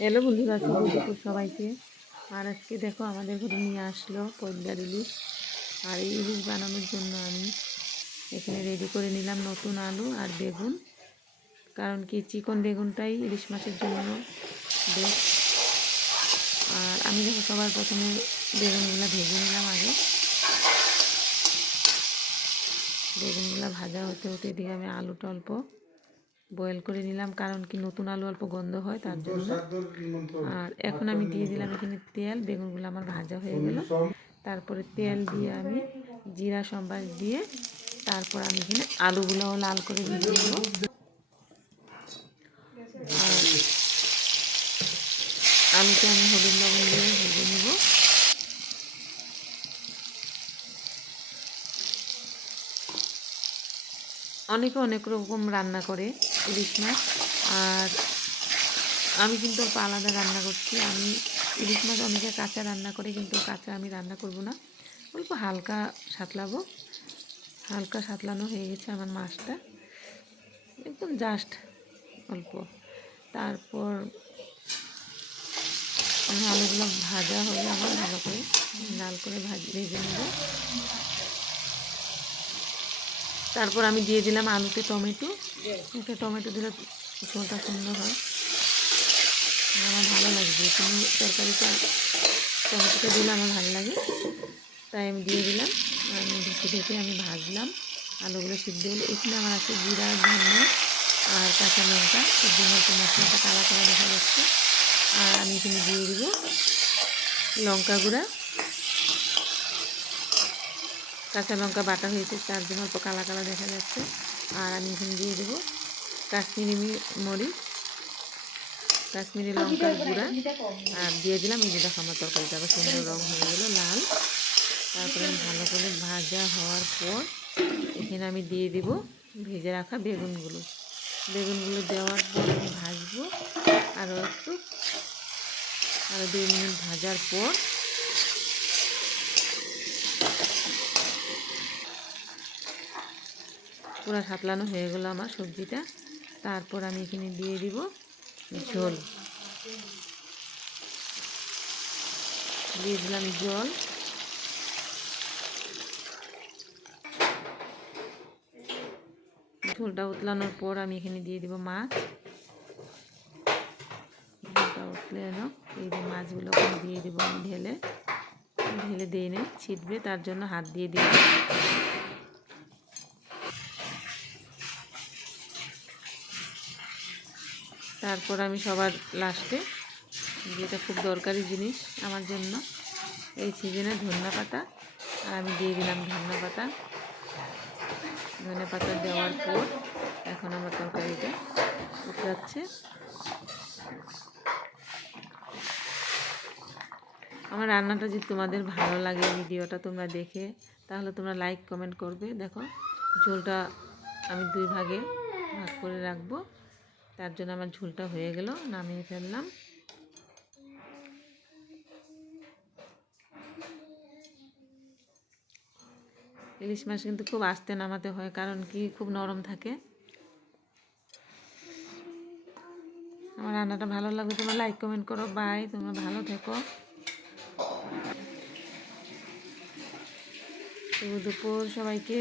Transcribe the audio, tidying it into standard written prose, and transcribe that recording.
Hello বন্ধুরা, শুভ দুপুর সবাইকে। আর আজকে দেখো আমাদের ঘরে নিয়ে আসলো পদ্মার ইলিশ। আর এই ইলিশ বানানোর জন্য আমি এখানে রেডি করে নিলাম নতুন আলু আর বেগুন, কারণ কি চিকন বেগুনটাই ইলিশ মাছের জন্য বেস্ট। আর আমি দেখো সবার প্রথমে বেগুনগুলো ভেজে নিলাম আগে। বেগুনগুলো ভাজা হতে হতে এদিকে আমি আলুটা অল্প বয়েল করে নিলাম, কারণ কি নতুন আলু অল্প গন্ধ হয় তার জন্য। আর এখন আমি দিয়ে দিলাম এখানে তেল। বেগুনগুলো আমার ভাজা হয়ে গেল। তারপরে তেল দিয়ে আমি জিরা সম্বাস দিয়ে তারপর আমি এখানে আলুগুলোও লাল করে ভেজে নেব। আর আলুতে আমি হলুদ লবণ দিয়ে ভেজে নেব। অনেকে অনেক রকম রান্না করে ইলিশ মাছ, আর আমি কিন্তু অল্প আলাদা রান্না করছি। আমি ইলিশ মাছ অনেকে কাঁচা রান্না করে, কিন্তু কাঁচা আমি রান্না করব না, অল্প হালকা সাতলাবো। হালকা সাতলানো হয়ে গেছে আমার মাছটা, একদম জাস্ট অল্প। তারপর আলুগুলো ভাজা হলে আমার ভালো করে লাল করে ভেজে নেব। তারপর আমি দিয়ে দিলাম আলুতে টমেটো। একটা টমেটো দিলে ঝোলটা সুন্দর হয়, আমার ভালো লাগে। যে কোনো তরকারিটা টমেটোটা দিলে আমার ভালো লাগে, তাই আমি দিয়ে দিলাম। আমি ঢেকে ঢেকে আমি ভাজলাম আলুগুলো সিদ্ধ হলে। এখানে আমার আছে জিরা, ধনিয়া আর কাঁচা লঙ্কা, এর জন্য একটু মশলাটা কালা কালা দেখা যাচ্ছে। আর আমি এখানে দিয়ে দিব লঙ্কা গুঁড়া, কাঁচা লঙ্কা বাটা হয়েছে তার জন্য অল্প কালা কালা দেখা যাচ্ছে। আর আমি এখানে দিয়ে দেবো কাশ্মীরি মরিচ, কাশ্মীরি লঙ্কার গুঁড়া, আর দিয়ে দিলাম এই যে দেখো আমার তরকারিটা আবার সুন্দর রং হয়ে গেল লাল। তারপরে আমি ভালো করে ভাজা হওয়ার পর এখানে আমি দিয়ে দিব ভেজে রাখা বেগুনগুলো। বেগুনগুলো দেওয়ার পর আমি ভাজবো আরও 2 মিনিট ভাজার পর পুরো সাতলানো হয়ে গেল আমার সবজিটা। তারপর আমি এখানে দিয়ে দিব ঝোল, দিয়ে দিলাম জল। ঝোলটা উতলানোর পর আমি এখানে দিয়ে দিব মাছ। ঝোলটা উতলে এলো, এই যে মাছগুলো দিয়ে দিব আমি ঢেলে ঢেলে দিয়ে নেই, ছিটবে তার জন্য হাত দিয়ে দিব। তারপর আমি সবার লাস্টে, যেটা খুব দরকারি জিনিস আমার জন্য এই সিজনে, ধনিয়া পাতা। আর আমি দিয়ে দিলাম ধনিয়া পাতা। ধনিয়া পাতা দেওয়ার পর এখন আমার তরকারিটা উতলাচ্ছে। আমার রান্নাটা যদি তোমাদের ভালো লাগে, ভিডিওটা তোমরা দেখে, তাহলে তোমরা লাইক কমেন্ট করবে। দেখো ঝোলটা আমি 2 ভাগে ভাগ করে রাখবো, তার জন্য আমার ঝোলটা হয়ে গেল, নামিয়ে ফেললাম। ইলিশ মাছ কিন্তু খুব আস্তে নামাতে হয়, কারণ কি খুব নরম থাকে। আমার রান্নাটা ভালো লাগবে তোমরা লাইক কমেন্ট করো। বাই, তোমরা ভালো থেকো। শুভ দুপুর সবাইকে।